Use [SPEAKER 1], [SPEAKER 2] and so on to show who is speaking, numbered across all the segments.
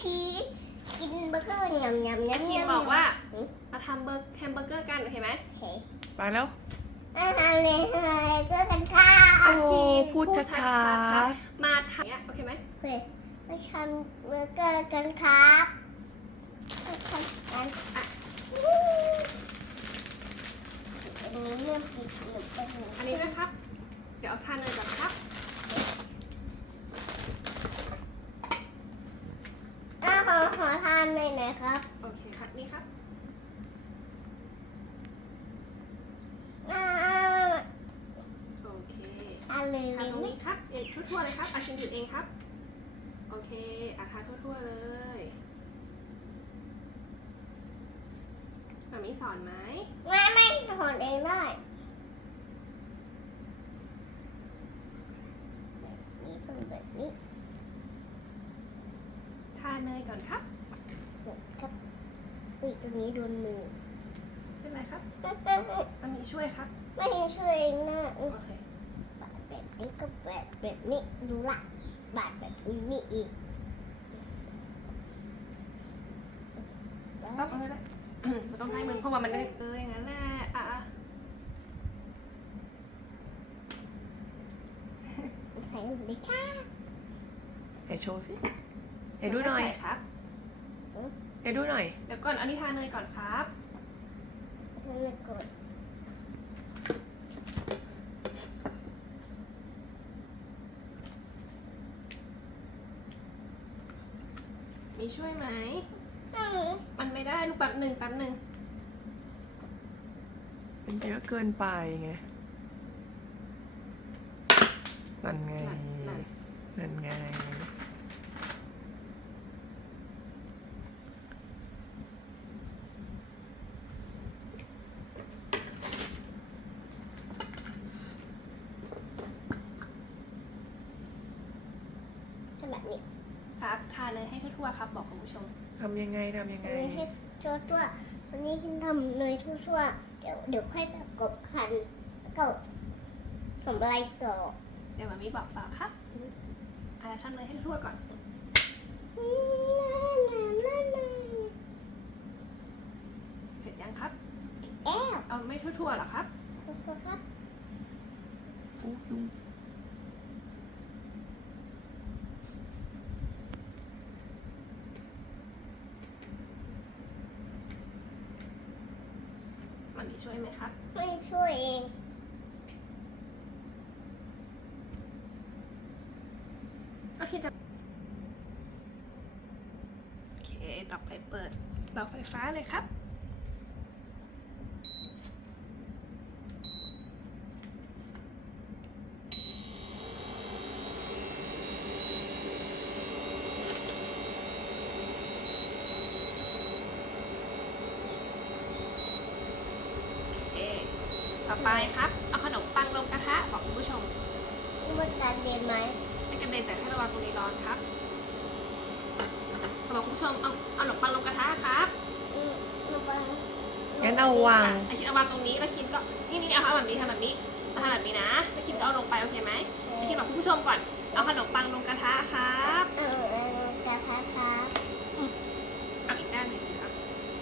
[SPEAKER 1] ชีสกินเบอร์เกอร์ยำยำ
[SPEAKER 2] อา
[SPEAKER 1] ยำ
[SPEAKER 2] คิน
[SPEAKER 1] ยำ
[SPEAKER 2] บอกว่ามาทำแฮมเบอร์เกอร์กันโอเคไหม
[SPEAKER 1] โอเค
[SPEAKER 3] ไปแล้ว
[SPEAKER 1] อาหารเลยก็กันค่ะ
[SPEAKER 3] โอ้
[SPEAKER 2] อาคิน
[SPEAKER 3] พูดช้าๆ
[SPEAKER 2] ๆครับมาทำโอเคไหม
[SPEAKER 1] โอเคมาทำเบอร์เกอร์กันครับมาทำกันอันนี้เริ่มผิดหรือเป็น
[SPEAKER 2] อันนี้ด้วยครับ เดี๋ยวเอาทานเลยก่อนครับ
[SPEAKER 1] ขอทานหน่อยนะครับ
[SPEAKER 2] โอเคครับนี่ครับ
[SPEAKER 1] อ่า
[SPEAKER 2] โอเค
[SPEAKER 1] ทานเลย
[SPEAKER 2] ทานตรง
[SPEAKER 1] ไหม
[SPEAKER 2] นี้ครับทั่วๆเลยครับอาคินหยุดเองครับ โอเคทานทั่วๆเลยแบบนี้สอนไหม
[SPEAKER 1] ไม่ถอนเองได้แบบนี้ก็แบบนี้
[SPEAKER 2] ทานเนยก่อนครับ
[SPEAKER 1] ครับอุ้ยตรงนี้โดนมือ
[SPEAKER 2] เป็นไรครับอันนี้ช่วยครับ
[SPEAKER 1] ไม่ให้ช่วยนะ
[SPEAKER 2] โอเค
[SPEAKER 1] บาดแบบนี้ก็แบบนี้ดูละบาดแบบนี้อีก
[SPEAKER 2] ต้องเอาเลยได้ มันต้องให้มึงเพราะว่ามันอย่างนั้นแหละ
[SPEAKER 1] ใส่ลงไปค่ะ
[SPEAKER 3] ไหนโชว์สิให้ดูหน่อย
[SPEAKER 2] ใส่ครับ
[SPEAKER 3] ให้ดูหน่อย
[SPEAKER 2] เดี๋ยวก่อนอันนี้ทานเนยก่อนครับ
[SPEAKER 1] ทำเลยก่อน
[SPEAKER 2] มีช่วยไหม
[SPEAKER 1] อืม
[SPEAKER 2] มันไม่ได้ลูกแป๊บหนึ่ง
[SPEAKER 3] มันเยอะเกินไปไง นั่นไง นั่นไง
[SPEAKER 1] ทำแบบนี้
[SPEAKER 2] ครับทานเนยให้ทั่วๆครับ บอกคุณผู้ชม
[SPEAKER 3] ทำยังไง
[SPEAKER 1] อันนี้ให้ทั่วๆอันนี้ที่ทำเลยทั่วๆเดี๋ยวค่อยแบบกบคันแล้วก็ทำอะไรต่อ
[SPEAKER 2] เดี๋ยวมามีบอกต่อครับทานเนยให้ทั่วก่อน เสร็จยังครับ
[SPEAKER 1] แอบ
[SPEAKER 2] เอาไม่ทั่วๆหรอครับ
[SPEAKER 1] ทั่วๆครับ
[SPEAKER 3] อู้ยุง
[SPEAKER 2] มันมีช่วยไหมครับ
[SPEAKER 1] ไม่ช่วยเอง
[SPEAKER 2] ก็คิดจะโอเค ต่อไปเปิดเตาไฟฟ้าเลยครับ โอเค ต่อไปครับ เอาขนมปังลงกระทะบอกคุณผู้ชม
[SPEAKER 1] มันการเรียนไหม
[SPEAKER 2] ไม่กระเด็นแต่แค่ระวังตรงนี้ร้อนครับบอกคุณผู้ชมเอาขนมปังลงกระทะครับ
[SPEAKER 1] มันปัง
[SPEAKER 3] งั้นเอาวาง
[SPEAKER 2] ไอชินเอาวางตรงนี้แล้วชินก็นี่เอาแบบนี้ทำแบบนี้ทำแบบนี้นะแล้วชินก็เอาลงไปโอเคไหมไอชินบอกคุณผู้ชมก่อนเอาขนมปังลงกระทะครับ
[SPEAKER 1] กระทะครับ
[SPEAKER 2] เอาอีกด้านหนึ่งสิครับ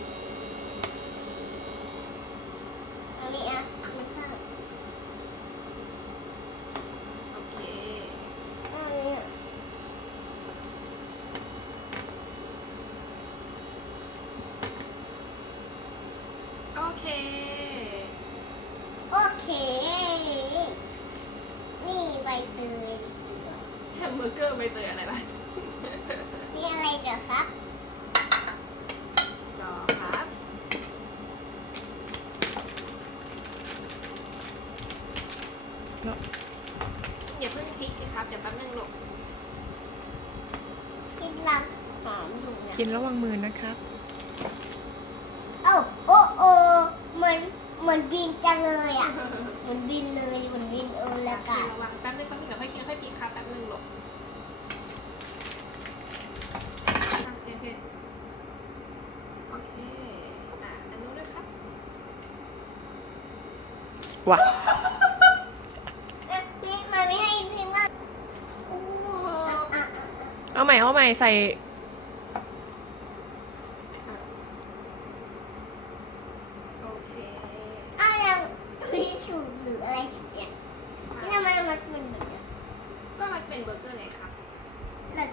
[SPEAKER 1] อันนี้อ่ะไม่ข้าง
[SPEAKER 2] โอเค
[SPEAKER 1] อันนี้
[SPEAKER 2] โอเค
[SPEAKER 1] โอเค นี่มีใบเตย
[SPEAKER 2] แฮมเบอร์เกอร์ใบเตยอะไรบ้าง
[SPEAKER 1] นี่อะไรเดี๋ยวครับ
[SPEAKER 2] รอครับ
[SPEAKER 3] แล้ว
[SPEAKER 2] อย่าเพิ่งพลิกสิครับเดี๋ยวแป๊บนึงลูก
[SPEAKER 1] คิดลังหอมอยู่นะ
[SPEAKER 3] กินระวังมือนะครับ
[SPEAKER 1] โอ้เหมือนบินจังเลยอ่ะเหมือนบินเลยเหมือนบินอวกาศ
[SPEAKER 2] ระวังแป๊บนึงเดี๋ยวค่อยคิดค่อยพลิกครับแป๊บนึงลูกโอเคโอเคอันนู้นด้วยครับ
[SPEAKER 3] ว่ะ
[SPEAKER 1] นี่มันไม่ให้พิมพ์ว่า
[SPEAKER 3] เอาใหม่ใส่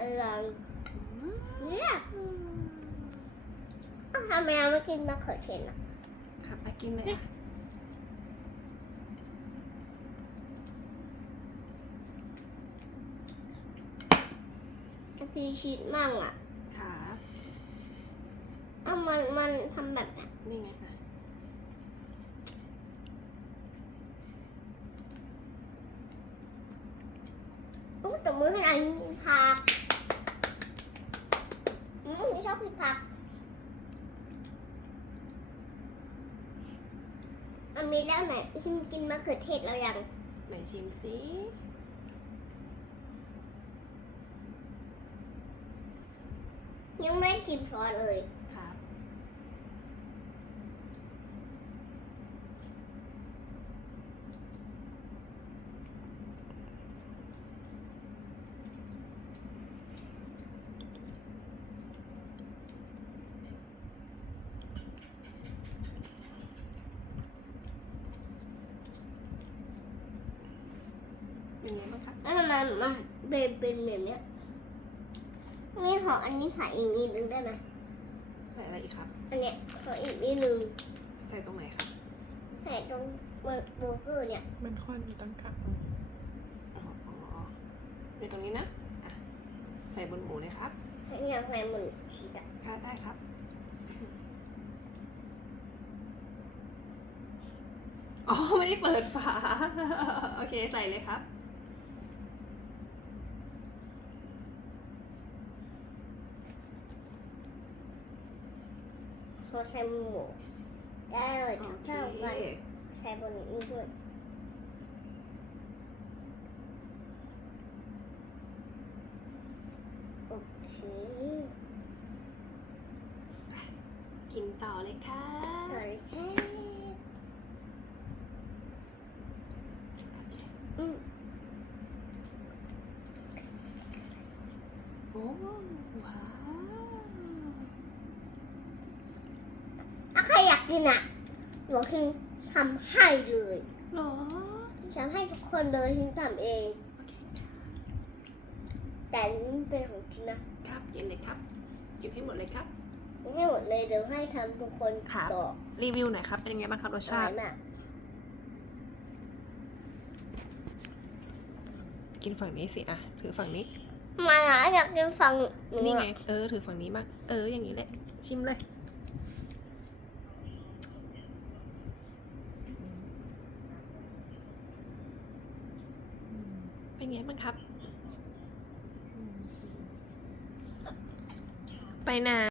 [SPEAKER 1] ร่อยเนี่ยอ้าวทำไมเราไม่กินมะเขือเทศอ่ะ
[SPEAKER 2] ครับไปกินเลยอ่ะ
[SPEAKER 1] จะกินชีสมั่งอ่ะ
[SPEAKER 2] ครับ
[SPEAKER 1] อ้าวมันทำแบบนั้น
[SPEAKER 2] นี่ไงอ่ะ
[SPEAKER 1] ต้องตบมือให้หน่อยกินผักไม่ชอบกินผักอันนี้แล้วไหนกินมะเขือเทศแล้วยัง
[SPEAKER 2] ไหนชิมสิ
[SPEAKER 1] ยังไม่ได้ชิมซอสเลย
[SPEAKER 2] ครับ เป็นไงบ้างครับ
[SPEAKER 1] แล้วทำไมมันเป็นแบบเนี้ยนี่ขออันนี้ใส่อีกนิดนึงได้ไหม
[SPEAKER 2] ใส่อะไรอีกครับ
[SPEAKER 1] อันเนี้ยขออีกนิดนึง
[SPEAKER 2] ใส่ตรงไหนครับ
[SPEAKER 1] ใส่ตรงเบอร์เกอร์เนี่ย
[SPEAKER 3] มันควันอยู่ตั้งกลาง
[SPEAKER 2] อ๋ออยู่ตรงนี้นะอ่ะใส่บนหมูเลยครับ
[SPEAKER 1] ให้อยากใส่เหมือนชีสอะ
[SPEAKER 2] ค่ะได้ครับ อ๋อ ไม่ได้เปิดฝา โอเค ใส่เลยครับ
[SPEAKER 1] ขอใส่หมูได้เลย
[SPEAKER 2] โอเค
[SPEAKER 1] เท่ากันใส่บนนี้ด้วยโอเค
[SPEAKER 2] กินต่อเลยค่ะ
[SPEAKER 1] ต่อเลยแค่อืม
[SPEAKER 2] โอ้ว้าว
[SPEAKER 1] ถ้าใครอยากกินอ่ะหนูคือทำให้เลย
[SPEAKER 2] หรอ
[SPEAKER 1] ทำให้ทุกคนเลยฉันทำเอง
[SPEAKER 2] โอเค
[SPEAKER 1] แต่นี่เป็นของฉันนะครับ
[SPEAKER 2] กินเลยครับ กินให้หมดเลยครับ
[SPEAKER 1] ไม่ให้หมดเลยเดี๋ยวให้ทำทุกคน
[SPEAKER 2] ครับ
[SPEAKER 1] ต่อ
[SPEAKER 2] รีวิวหน่อยครับ เป็นยังไงบ้างครับรส
[SPEAKER 1] อ
[SPEAKER 2] ชา
[SPEAKER 1] ร่อ
[SPEAKER 2] ติ
[SPEAKER 1] ยมาก
[SPEAKER 2] กินฝั่งนี้สิอ่ะ ถือฝั่งนี้
[SPEAKER 1] มาหาอยากกินฝั่ง
[SPEAKER 2] นี่ไง ถือฝั่งนี้มาก อย่างนี้แหละ ชิมเลย เป็นไงบ้างครับ ไปไหน